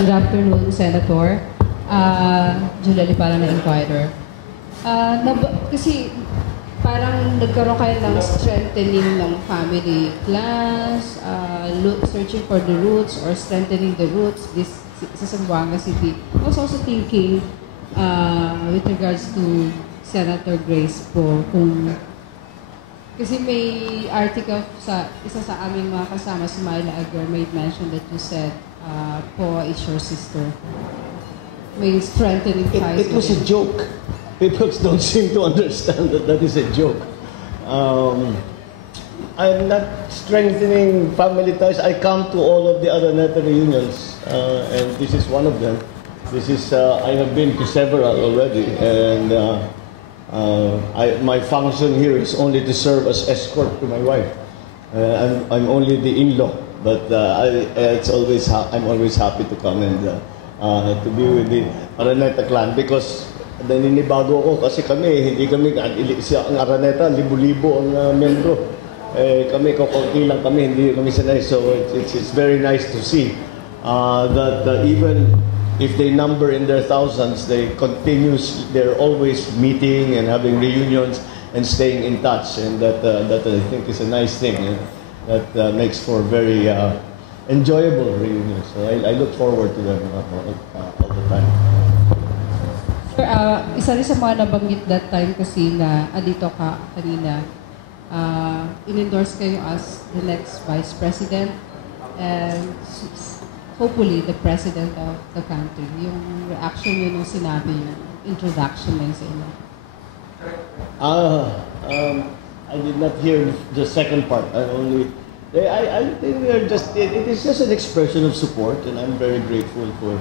Good afternoon, Senator. Julia Lipara na Inquirer. Kasi parang nagkaroon kayo ng strengthening ng family class, searching for the roots or strengthening the roots sa Zamboanga City. I was also thinking with regards to Senator Grace po, kasi may article sa isa sa aming mga kasama, si Myla Aguer, made mention that you said POA is your sister. May strengthening ties. It was a joke. People don't seem to understand that that is a joke. I'm not strengthening family ties. I come to all of the other Araneta reunions, and this is one of them. This is I have been to several already, and my function here is only to serve as escort to my wife. I'm only the in-law, but I'm always happy to come and to be with the Araneta clan because naninibago ako kasi hindi kami ang Araneta, libo-libo ang membro. Kami kaunti lang kami, hindi kami sanay. So it's very nice to see that even if they number in their thousands, they're always meeting and having reunions and staying in touch, and that I think is a nice thing, and that makes for very enjoyable reunions. So I look forward to them all the time. Sir, isa rin sa mga nabanggit that time kasi na dito ka kanina, in-endorse kayo as the next Vice President and hopefully the President of the country. Yung reaction nyo nung sinabi yung introduction na sa inyo. I did not hear the second part. I think it is just an expression of support, and I'm very grateful for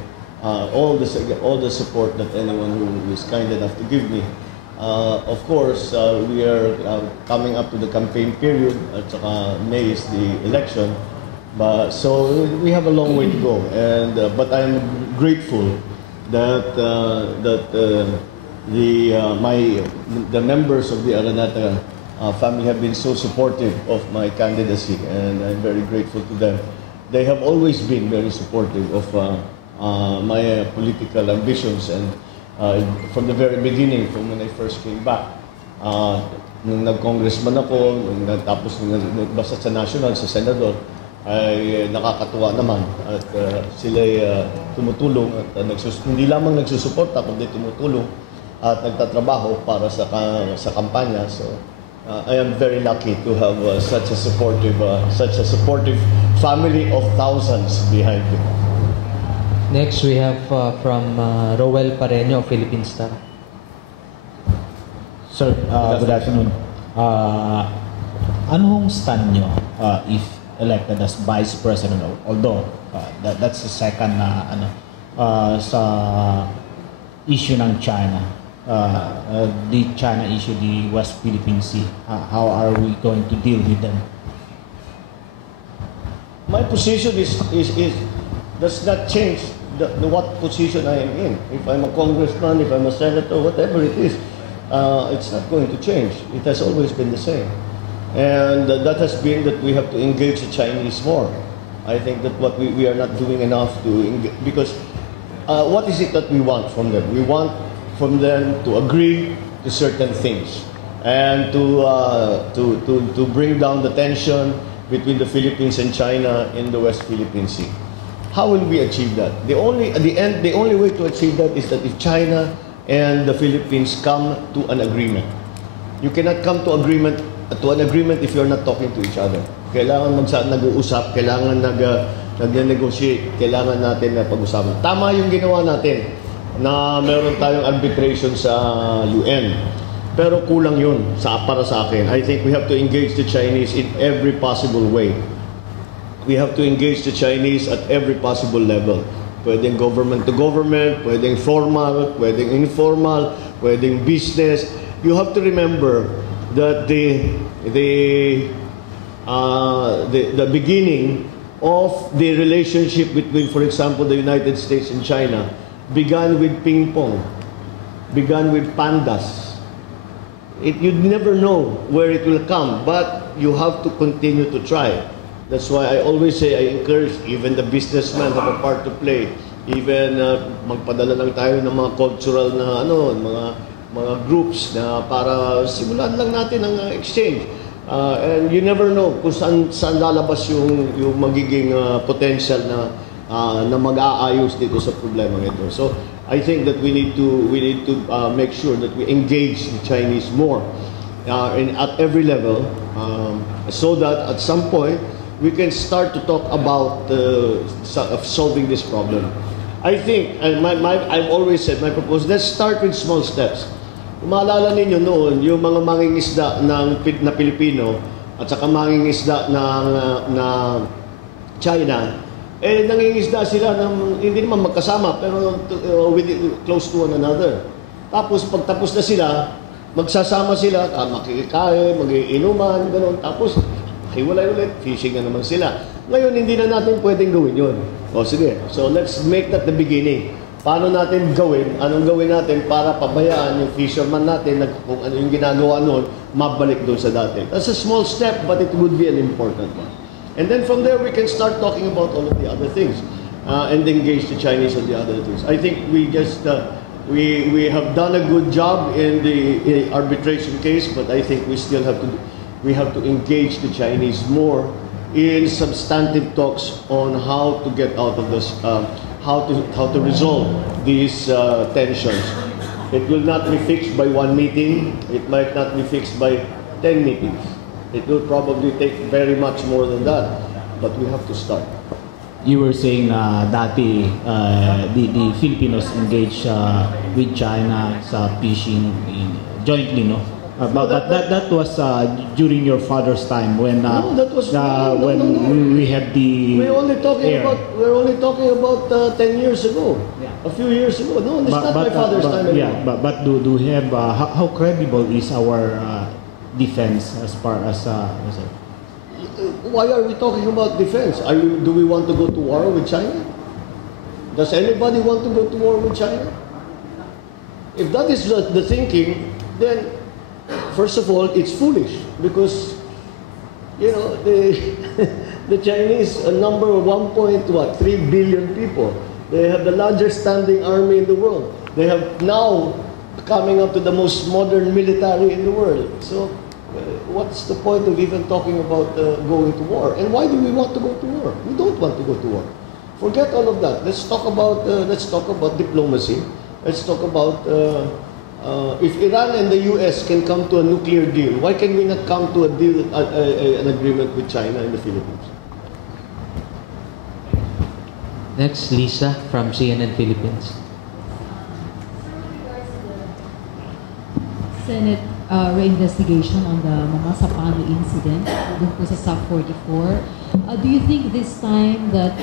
all the support that anyone who is kind enough to give me. Of course, we are coming up to the campaign period, at saka May is the election. So we have a long way to go, but I'm grateful that the members of the Araneta family have been so supportive of my candidacy, and I'm very grateful to them. They have always been very supportive of my political ambitions, and from the very beginning, from when I first came back, nung nag-congressman ako, tapos basta sa national, sa senador, ay nakakatuwa naman at sila'y tumutulong at hindi lamang nagsusuporta kundi tumutulong at nagtatrabaho para sa kampanya. So I am very lucky to have such a supportive family of thousands behind me. Next we have from Roel Pareño of Philippine Star. Sir, good afternoon. Anong stand nyo if elected as Vice President, although that's the second sa issue ng China, the China issue, the West Philippine Sea, how are we going to deal with them? My position does not change what position I am in. If I'm a congressman, if I'm a senator, whatever it is, it's not going to change. It has always been the same. And that has been that we have to engage the Chinese more. I think that what we are not doing enough to engage, because what is it that we want from them? We want from them to agree to certain things and to bring down the tension between the Philippines and China in the West Philippine Sea. How will we achieve that? The only way to achieve that is that if China and the Philippines come to an agreement. You cannot come to an agreement if you're not talking to each other. Kailangan nag-uusap, kailangan nag-negotiate, kailangan natin na pag-usapan. Tama yung ginawa natin na meron tayong arbitration sa UN. Pero kulang yun para sa akin. I think we have to engage the Chinese in every possible way. We have to engage the Chinese at every possible level. Pwedeng government to government, pwedeng formal, pwedeng informal, pwedeng business. You have to remember that the beginning of the relationship between, for example, the United States and China began with ping pong, began with pandas. You'd never know where it will come, but you have to continue to try. That's why I always say I encourage even the businessmen have a part to play even magpadala lang tayo ng mga cultural na mga groups na para simulan lang natin ang exchange. And you never know kung saan lalabas yung magiging potential na mag-aayos dito sa problema ito. So I think that we need to make sure that we engage the Chinese more at every level, so that at some point we can start to talk about solving this problem. I think, and I've always said, my proposal, let's start with small steps. Maalala ninyo noon, yung mga mangingisda na Pilipino at saka mangingisda na China, nangingisda sila hindi naman magkasama, pero close to one another. Tapos pagtapos na sila, magsasama sila, makikikain, mag-iinuman, gano'n. Tapos hiwalay ulit, fishing na naman sila. Ngayon, hindi na natin pwedeng gawin yun. O sige, so let's make that the beginning. Paano natin gawin? Anong gawin natin para pabayaan yung fisherman natin na kung ano yung ginagawa noon, mabalik doon sa dati. That's a small step, but it would be an important one. And then from there, we can start talking about all of the other things and engage the Chinese on the other things. I think we just we have done a good job in the arbitration case, but I think we still have to engage the Chinese more in substantive talks on how to get out of this. How to resolve these tensions. It will not be fixed by one meeting. It might not be fixed by 10 meetings. It will probably take very much more than that. But we have to start. You were saying dati the Filipinos engage with China sa fishing jointly, no? But that was during your father's time when No, that was when we had the We're only talking about 10 years ago. Yeah. A few years ago. No, it's not my father's time anymore. Yeah, but do we have how credible is our defense as far as Why are we talking about defense? Do we want to go to war with China? Does anybody want to go to war with China? If that is the thinking, then first of all, it's foolish because the Chinese number 1.3 billion people. They have the largest standing army in the world. They have now coming up to the most modern military in the world. So what's the point of even talking about going to war? And why do we want to go to war? We don't want to go to war. Forget all of that. Let's talk about diplomacy. Let's talk about if Iran and the U.S. can come to a nuclear deal, why can we not come to an agreement with China and the Philippines? Next, Lisa from CNN Philippines. Senate reinvestigation on the Mama Sapano incident dun po sa SAP 44. Do you think this time that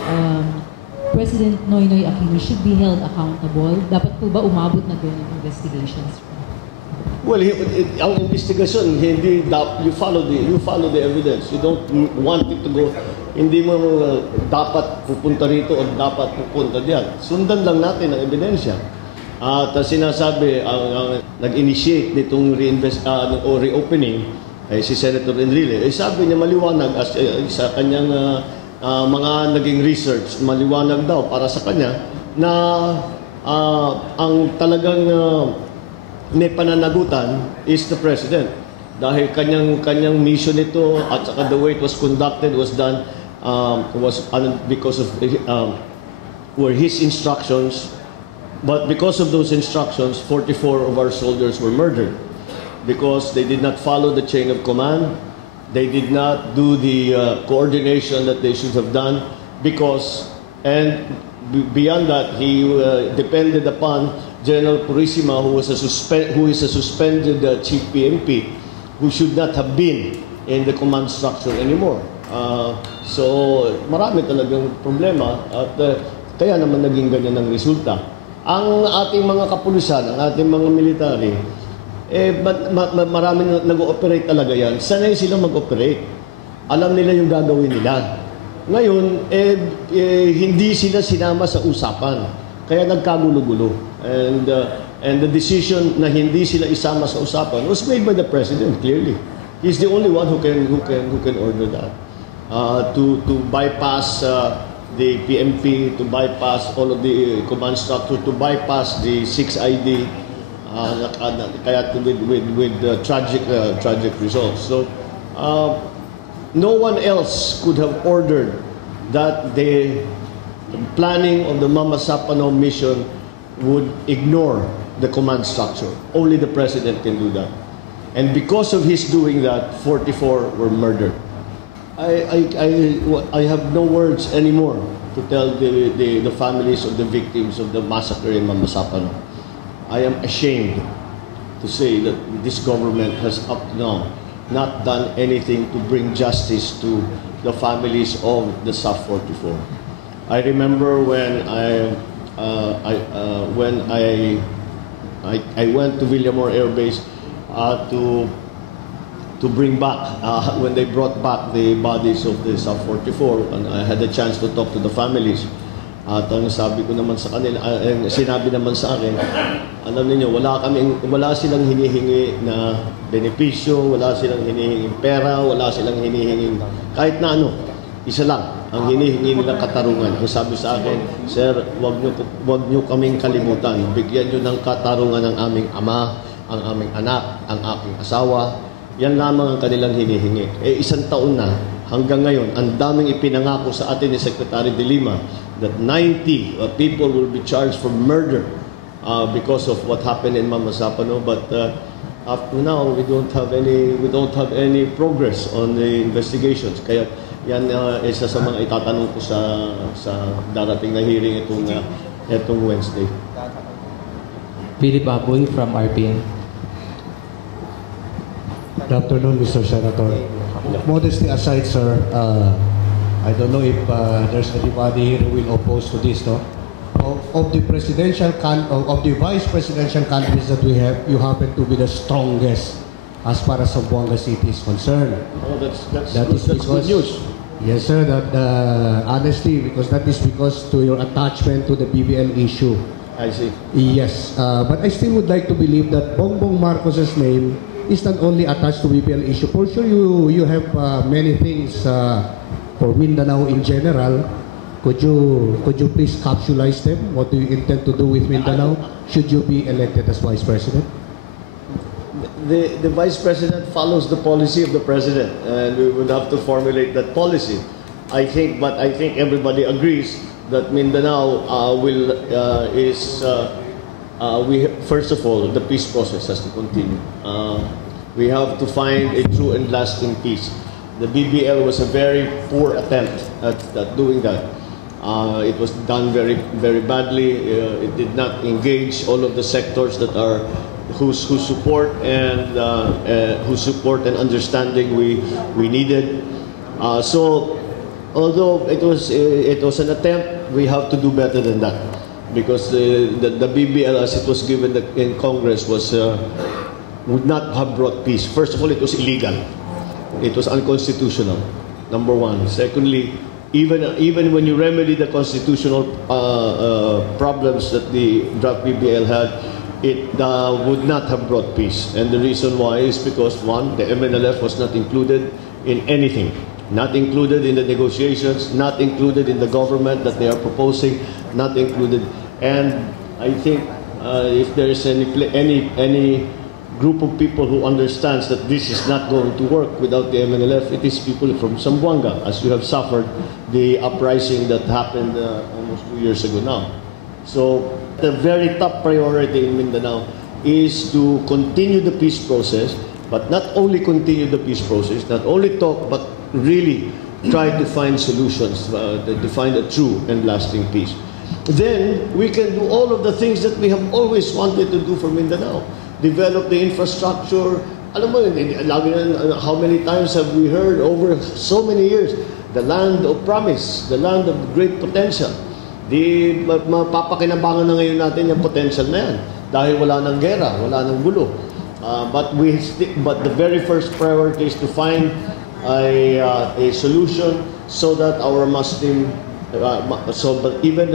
President Noynoy Aquino should be held accountable? Dapat po ba umabot na doon yung investigations? Well, ang investigasyon, you follow the evidence. You don't want it to go, hindi mo dapat pupunta rito o dapat pupunta diyan. Sundan lang natin ang ebidensya. At sinasabi, ang nag-initiate nitong reopening ay si Senator Enrile. Sabi niya maliwanag sa kanyang mga naging research, maliwanag daw para sa kanya na ang talagang may pananagutan is the President. Dahil kanyang mission ito at saka the way it was conducted was done because of were his instructions. But because of those instructions, 44 of our soldiers were murdered because they did not follow the chain of command. They did not do the coordination that they should have done and beyond that, he depended upon General Purisima, who is a suspended chief PNP, who should not have been in the command structure anymore. So marami talagang problema at kaya naman naging ganyan ang resulta. Ang ating mga kapulisan, ang ating mga military, marami nag-ooperate talaga yan. Sanay sila mag-operate. Alam nila yung gagawin nila. Ngayon, hindi sila sinama sa usapan. Kaya nagkagulo-gulo. And the decision na hindi sila isama sa usapan was made by the President, clearly. He's the only one who can order that. To bypass the PMP, to bypass all of the command structure, to bypass the 6ID, kaya with tragic results. So no one else could have ordered that the planning of the Mama Sapano mission would ignore the command structure. Only the President can do that. And because of his doing that, 44 were murdered. I have no words anymore to tell the families of the victims of the massacre in Mama Sapano. I am ashamed to say that this government has up to now not done anything to bring justice to the families of the SAF 44. I remember when I went to Villamor Air Base to bring back, when they brought back the bodies of the SAF 44, and I had a chance to talk to the families. At ang sabi ko naman sa kanila, sinabi naman sa akin, alam niyo, wala silang hinihingi na benepisyo, wala silang hinihinging pera, wala silang hinihinging kahit na ano. Isa lang ang hinihingi nilang katarungan. Ang sabi sa akin, sir, wag niyo kaming kalimutan. Bigyan niyo ng katarungan ang aming ama, ang aming anak, ang aking asawa. Yan lamang ang kanilang hinihingi. Isang taon na, hanggang ngayon, ang daming ipinangako sa atin ni Secretary De Lima that 90 people will be charged for murder because of what happened in Mama Sapano. But up to now, we don't have any progress on the investigations. Kaya yan isa sa mga itatanong ko sa darating na hearing itong Wednesday. Philip Aboy from RPN. Good afternoon, Mr. Senator. Modesty aside, sir, I don't know if there's anybody who will oppose to this, no? Of the vice presidential candidates that we have, you happen to be the strongest as far as Zamboanga City is concerned. Oh, that's good news. Yes, sir. Honestly, that is because to your attachment to the BBL issue. I see. Yes, but I still would like to believe that Bongbong Marcos's name is not only attached to BBL issue. For sure, you have many things for Mindanao in general. Could you please capsulize them? What do you intend to do with Mindanao? Should you be elected as vice president? The vice president follows the policy of the president, and we would have to formulate that policy. I think everybody agrees that Mindanao first of all, the peace process has to continue. We have to find a true and lasting peace. The BBL was a very poor attempt at doing that. It was done very, very badly. It did not engage all of the sectors that are whose support and understanding we needed. So, although it was an attempt, we have to do better than that, because the BBL as it was given in Congress would not have brought peace. First of all, it was illegal. It was unconstitutional, number one. Secondly, even when you remedy the constitutional problems that the draft BBL had, it would not have brought peace. And the reason why is because, one, the MNLF was not included in anything. Not included in the negotiations, not included in the government that they are proposing, not included. And I think if there is any group of people who understands that this is not going to work without the MNLF, it is people from Zamboanga, as you have suffered the uprising that happened almost 2 years ago now. So the very top priority in Mindanao is to continue the peace process, but not only continue the peace process, not only talk, but really try to find solutions, to find a true and lasting peace. Then we can do all of the things that we have always wanted to do for Mindanao. Develop the infrastructure. Alam mo, how many times have we heard over so many years, the land of promise, the land of great potential. Mapapakinabangan na ngayon natin yung potential na yan dahil wala nang gera, wala nang gulo. But the very first priority is to find a solution so that our Muslim, even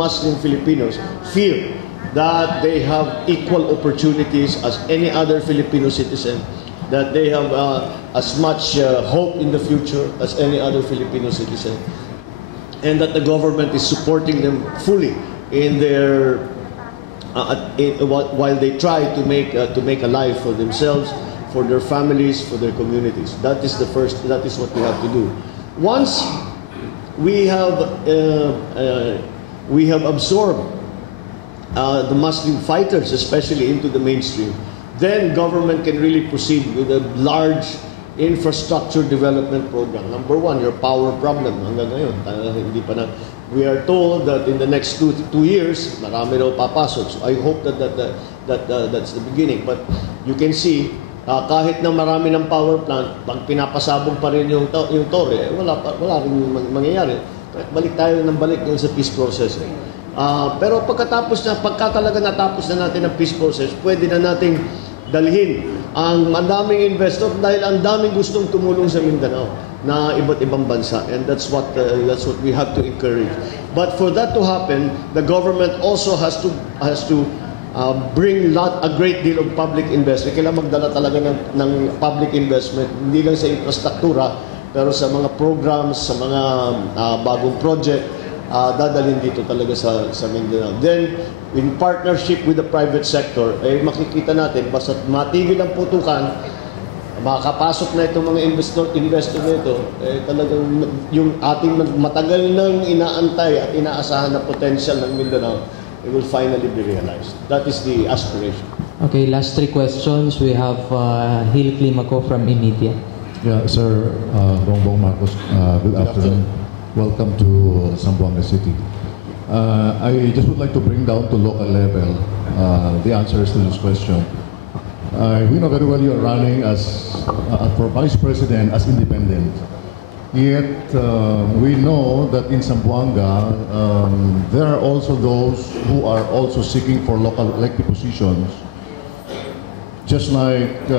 Muslim Filipinos feel that they have equal opportunities as any other Filipino citizen, that they have as much hope in the future as any other Filipino citizen. and that the government is supporting them fully in their while they try to make a life for themselves, for their families, for their communities. That is the first. That is what we have to do. Once we have absorbed the Muslim fighters, especially into the mainstream, then government can really proceed with a large infrastructure development program. Number one, your power problem. Hanggang ngayon, hindi pa na. We are told that in the next two years, marami raw papasok. So I hope that's the beginning. But you can see, kahit na marami ng power plant, pag pinapasabog pa rin yung tore, wala rin mangyayari. Balik tayo ng balik yung sa peace process. Pero pagka talaga natapos na natin ang peace process, pwede na nating dalhin ang daming investor dahil ang daming gustong tumulong sa Mindanao na iba't ibang bansa, and that's what we have to encourage. But for that to happen, the government also has to bring a great deal of public investment. Kailangan magdala talaga ng public investment, hindi lang sa infrastruktura, pero sa mga programs, sa mga bagong project, dadalhin dito talaga sa Mindanao. Then, in partnership with the private sector, makikita natin, basta matigil ang putukan, makakapasok na itong mga investor na ito, talagang yung ating matagal nang inaantay at inaasahan na potential ng Mindanao, it will finally be realized. That is the aspiration. Okay, last 3 questions. We have Hil Climaco from Imedia. Yeah, Sir Bongbong Marcos, good afternoon. Welcome to Zamboanga City. I just would like to bring down to local level the answers to this question. We know very well you are running for Vice President as independent. Yet we know that in Zamboanga there are also those who are also seeking for local elected positions, just like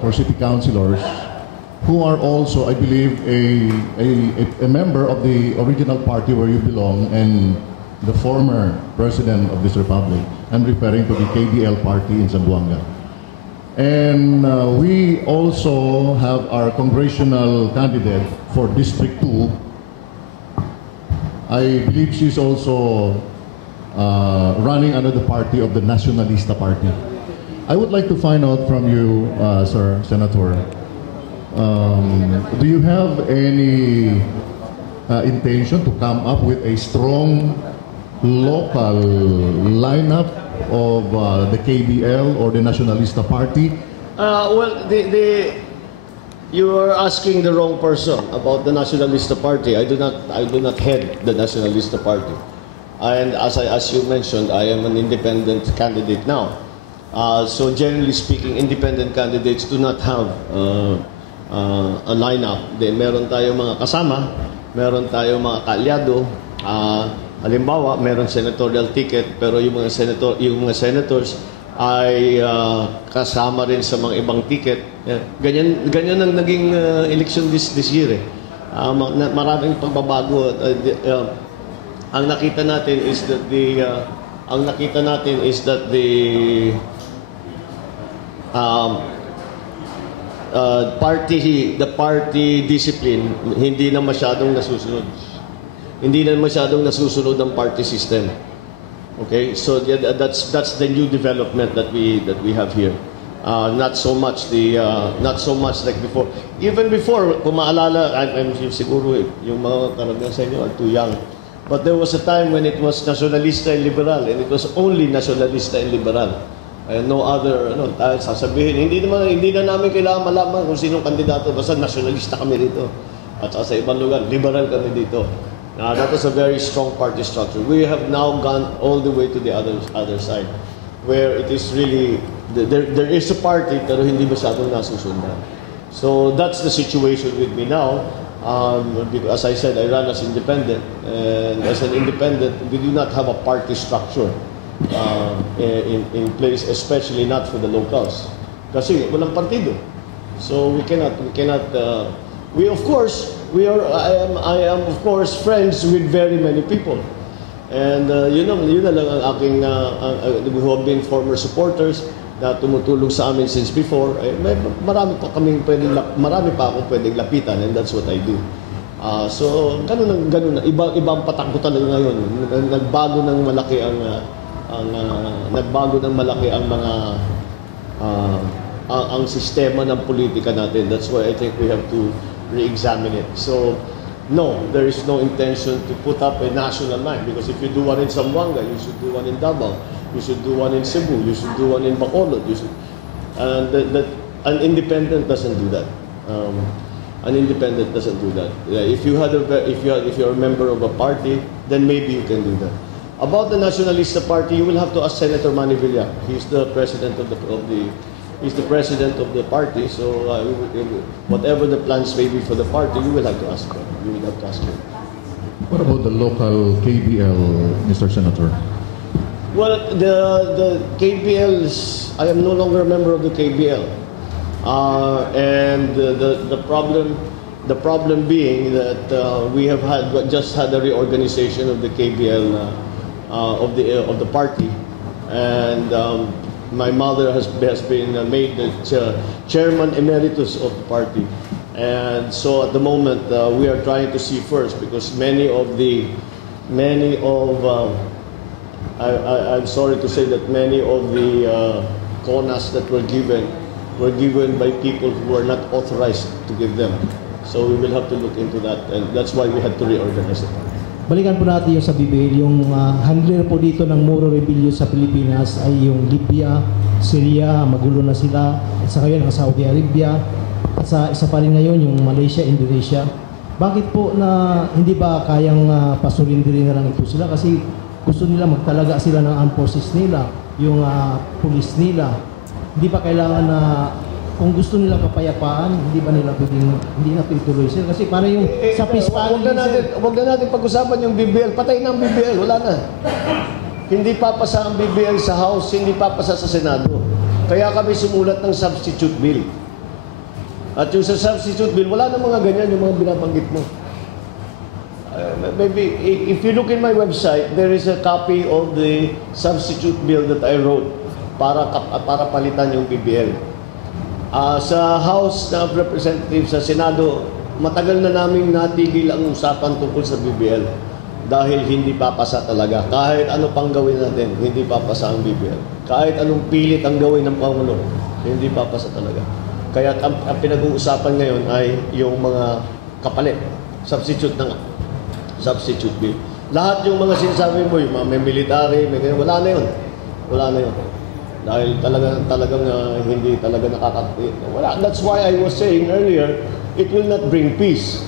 for city councilors, who are also, I believe, a member of the original party where you belong and the former president of this republic. I'm referring to the KDL party in Zamboanga. And we also have our congressional candidate for District 2. I believe she's also running under the party of the Nacionalista Party. I would like to find out from you, Sir Senator, do you have any intention to come up with a strong local lineup of the KBL or the Nacionalista Party? Well, you are asking the wrong person about the Nacionalista Party. I do not head the Nacionalista Party, and as you mentioned, I am an independent candidate now. So generally speaking, independent candidates do not have a lineup. Meron tayong mga kasama, meron tayong mga kaalyado. Halimbawa, meron senatorial ticket, pero yung mga senators ay kasama rin sa mga ibang ticket. Ganyan ang naging election this year. Maraming pagbabago. Ang nakita natin is that the party discipline hindi na masyadong nasusunod. Hindi na masyadong nasusunod ang party system. Okay, so that's the new development that we have here. Not so much like before. Even before, kung maalala, I'm siguro yung mga karamihan sa inyo are too young. But there was a time when it was nationalista and liberal, and it was only nationalista and liberal. No other, sasabihin, hindi na namin kailangan malaman kung sinong kandidato, basta nationalista kami dito. At sa ibang lugar, liberal kami dito. That was a very strong party structure. We have now gone all the way to the other side, where it is really, there is a party, pero hindi masyadong nasusundan. So that's the situation with me now. Because, as I said, I run as independent, and as an independent, we do not have a party structure in place, especially not for the locals. Kasi walang partido. So we cannot. I am of course friends with very many people, and yun na lang ang aking who have been former supporters na tumutulong sa amin since before. Marami pa akong pwedeng lapitan, and that's what I do. So ganun na ibang patakbo talaga ngayon. Nagbago ng malaki ang mga ang sistema ng politika natin. That's why I think we have to re-examine it. So no, there is no intention to put up a national line, because if you do one in Zamboanga, you should do one in Davao, you should do one in Cebu, you should do one in Bacolod, and an independent doesn't do that. An independent doesn't do that. If you're a member of a party, then maybe you can do that. About the Nacionalista Party, you will have to ask Senator Manny Villa. He's the president of the party. So whatever the plans may be for the party, you will have to ask him. What about the local KBL, Mr. Senator? Well, the KBL I am no longer a member of the KBL, and the problem being that we have just had a reorganization of the KBL of the party, and my mother has been made the chairman emeritus of the party, and so at the moment we are trying to see first, because I'm sorry to say that many of the CONAs that were given by people who are not authorized to give them. So we will have to look into that, and that's why we had to reorganize it. Balikan po natin yung sa BBL, yung handler po dito ng Moro Rebellion sa Pilipinas ay yung Libya, Syria, magulo na sila, at saka yun ang Saudi Arabia, at sa isa pa rin ngayon yung Malaysia, Indonesia. Bakit po na hindi ba kayang pasurindirin na lang ito sila? Kasi gusto nila magtalaga sila ng armed forces nila, yung police nila. Hindi ba kailangan na kung gusto nila kapayapaan, hindi ba nila pwedeng hindi na ituloy sila? Kasi para yung sa peace Huwag na natin pag-usapan yung BBL. Patay na ang BBL, wala na. Hindi papasa ang BBL sa House, hindi papasa sa Senado. Kaya kami sumulat ng substitute bill. At yung sa substitute bill, wala na mga ganyan yung mga binabanggit mo. Maybe if you look in my website, there is a copy of the substitute bill that I wrote para palitan yung BBL. Sa House of Representatives, sa Senado, matagal na naming natigil ang usapan tungkol sa BBL dahil hindi papasa talaga. Kahit ano pang gawin natin, hindi papasa ang BBL. Kahit anong pilit ang gawin ng Pangulo, hindi papasa talaga. Kaya ang pinag-uusapan ngayon ay yung mga kapalit, substitute bill. Lahat yung mga sinasabi mo, yung mga may military, may ganyan, wala na yun. Dahil talagang hindi talaga wala. That's why I was saying earlier, it will not bring peace.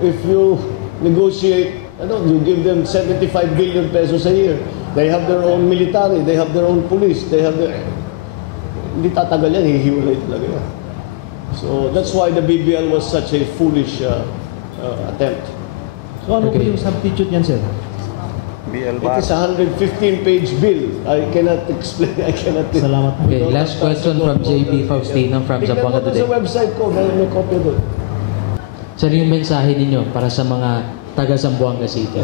If you negotiate, you give them 75 billion pesos a year. They have their own military, they have their own police, hindi tatagal yan, hihiwalay talaga yan. So that's why the BBL was such a foolish attempt. So ano po yung substitute niyan, sir? It is a 115-page bill. I cannot explain. Salamat. Okay, last question from JB Faustino from Zamboanga Today. Tignan mo sa website ko, may copy doon. Sir, yung mensahe ninyo para sa mga taga Zamboanga City.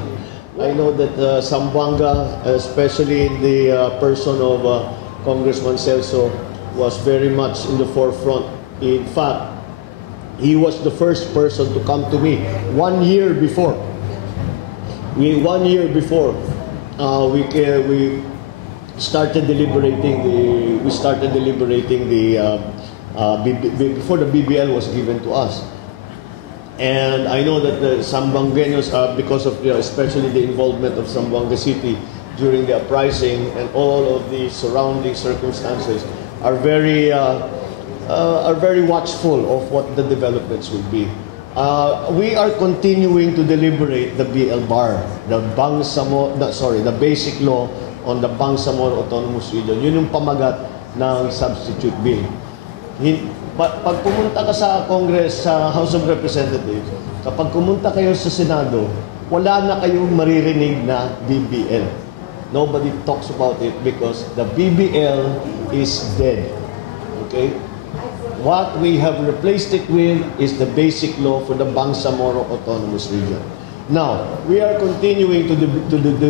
I know that Zamboanga, especially in the person of Congressman Celso, was very much in the forefront. In fact, he was the first person to come to me 1 year before. 1 year before we started deliberating before the BBL was given to us. And I know that the Zamboangueños, because of especially the involvement of Zamboanga City during the uprising and all of the surrounding circumstances, are very watchful of what the developments will be. We are continuing to deliberate the BL-BAR, the basic law on the Bangsamoro Autonomous Region. Yun yung pamagat ng substitute bill. Pag pumunta ka sa Congress, sa House of Representatives, kapag pumunta kayo sa Senado, wala na kayong maririnig na BBL. Nobody talks about it because the BBL is dead. Okay? What we have replaced it with is the basic law for the Bangsamoro Autonomous Region. Now, we are continuing to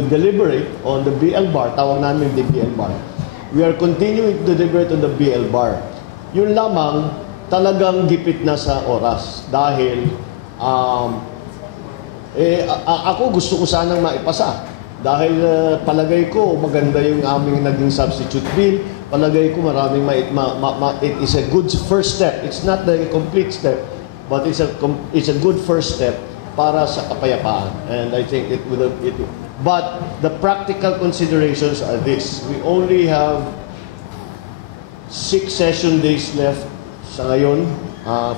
deliberate on the BL-BAR. Tawag namin the BL-BAR. We are continuing to deliberate on the BL-BAR. Yun lamang talagang gipit na sa oras dahil Ako gusto ko sanang maipasa. Dahil palagay ko maganda yung aming naging substitute bill. Palagay ko maraming it is a good first step. It's not the complete step, but it's a good first step para sa kapayapaan. And I think but the practical considerations are this. We only have 6 session days left sa ngayon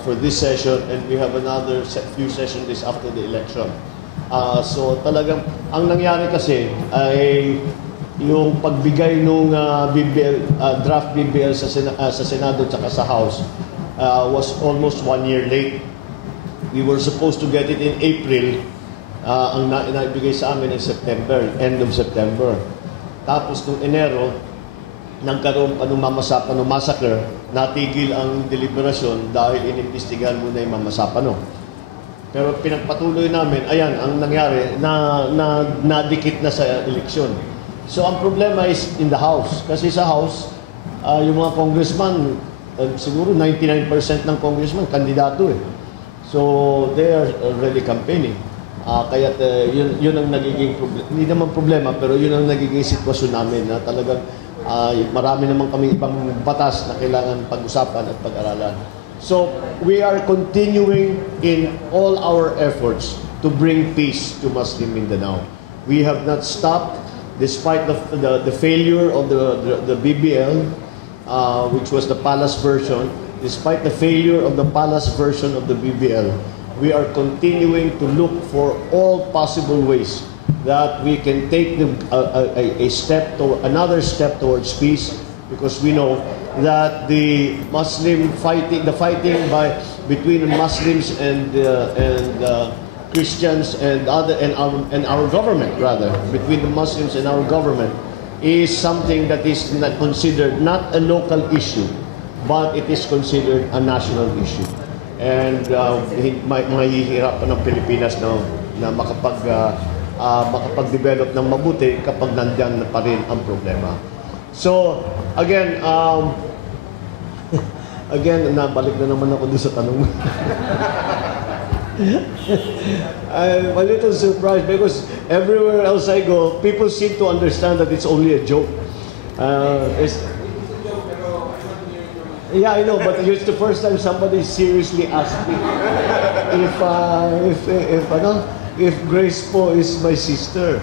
for this session, and we have another few session days after the election. So talagang ang nangyari kasi ay yung pagbigay nung draft BBL sa Senado at sa House was almost 1 year late. We were supposed to get it in April. Ang naibigay sa amin in September, end of September. Tapos nung Enero, nagkaroon pa ng Mamasapano massacre, natigil ang deliberasyon dahil inimbestigahan muna yung Mamasapano. Pero pinagpatuloy namin, ayan, ang nangyari, nadikit na sa eleksyon. So ang problema is in the House. Kasi sa House, yung mga congressman, siguro 99% ng congressman, kandidato eh. So they are already campaigning. Kaya yun ang nagiging problema. Hindi naman problema, pero yun ang nagiging sitwasyon namin na talagang marami naman kami ibang batas na kailangan pag-usapan at pag-aralan. So, we are continuing in all our efforts to bring peace to Muslim Mindanao. We have not stopped despite the failure of the BBL, which was the palace version. Despite the failure of the palace version of the BBL, we are continuing to look for all possible ways that we can take another step towards peace, because we know that the fighting between Muslims and Christians and our government, rather, between the Muslims and our government, is something that is not considered not a local issue, but it is considered a national issue. And mahihirapan ng Pilipinas na makapag-develop ng mabuti kapag nandyan pa rin ang problema. So, again, nabalik na naman ako doon sa tanong mo. I'm a little surprised because everywhere else I go, people seem to understand that it's only a joke. Yeah, I know, but it's the first time somebody seriously asked me if Grace po is my sister.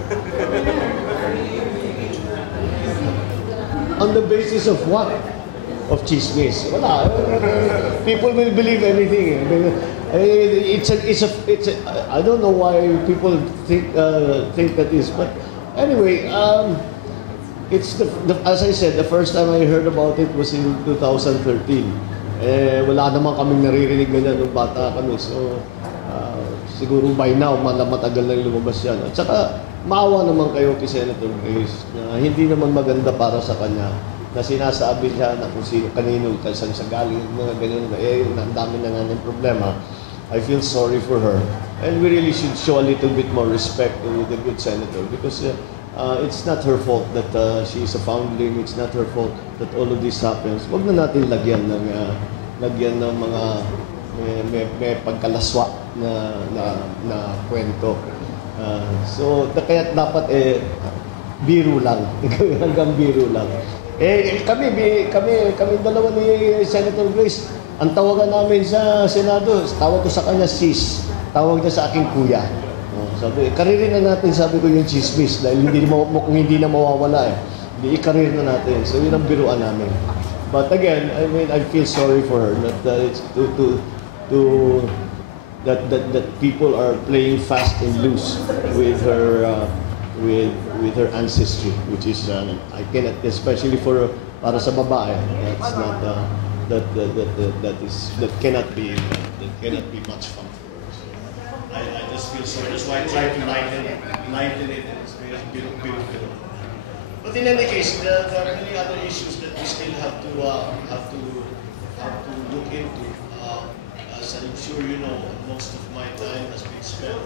On the basis of what? Of chismis. Wala. People will believe anything. I don't know why people think that is, but anyway, it's as I said, the first time I heard about it was in 2013. Wala naman kaming naririnig ganyan nung bata kami. So, siguro by now, matagal na lumabas yan. At saka, maawa naman kayo kay Senator Grace na hindi naman maganda para sa kanya na sinasabi siya na kung sino, kanino, saan siya galing, mga ganyan. Ang dami na nga ng problema. I feel sorry for her. And we really should show a little bit more respect to the good senator because it's not her fault that she is a foundling. It's not her fault that all of this happens. Huwag na natin lagyan ng mga may pagkalaswa na kwento. So, kaya dapat biro lang. Hanggang biro lang. Kami dalawa ni Senator Grace, ang tawagan namin sa Senado, tawag ko sa kanya sis, tawag niya sa aking kuya. Sabi, karirin na natin, sabi ko yung chismis, dahil hindi na mawawala eh. Hindi ikarir na natin. So yun ang biruan namin. But again, I mean, I feel sorry for her that people are playing fast and loose with her with her ancestry, which is I cannot, especially para sa babae, that's not that cannot be much fun for her. So I just feel sorry. That's why I try to lighten it and it's very beautiful. But in any case, there are many other issues that we still have to look into. As I'm sure you know, most of my time has been spent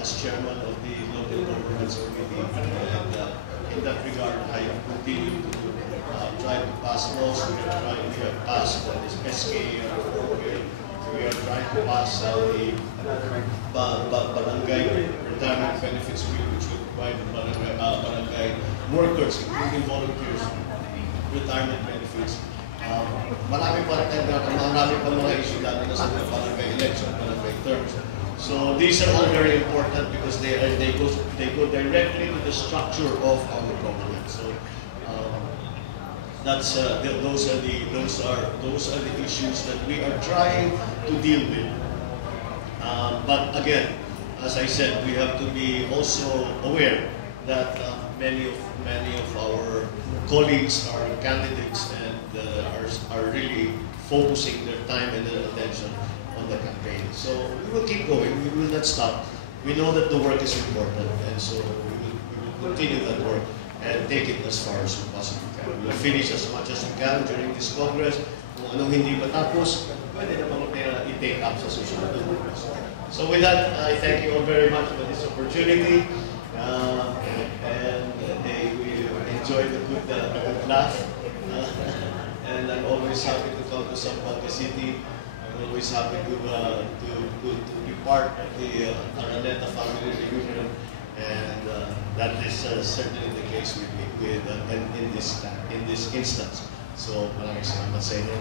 as chairman of the Local Governance Committee, and in that regard, I continue to try to pass laws. We have passed this SK we are trying to pass the barangay retirement benefits bill, which will provide barangay workers, including volunteers, retirement benefits. Marami pa mga issue lalo na sa barangay election, barangay terms. So these are all very important because they go directly to the structure of our government. So those are the issues that we are trying to deal with. But again, as I said, we have to be also aware that many of our colleagues are candidates and are really focusing their time and their attention on the campaign. So we will keep going. We will not stop. We know that the work is important, and so we will continue that work and take it as far as we possibly can. We will finish as much as we can during this Congress. Kung anong hindi matapos, pwede na mga i-take up sa susunod na Congress. So with that, I thank you all very much for this opportunity. And we enjoyed the good laugh. And I'm always happy to come to Zamboanga City. I'm always happy to be part of the Araneta family reunion. And that is certainly the case with me in this instance. So maraming salamat sa inyo.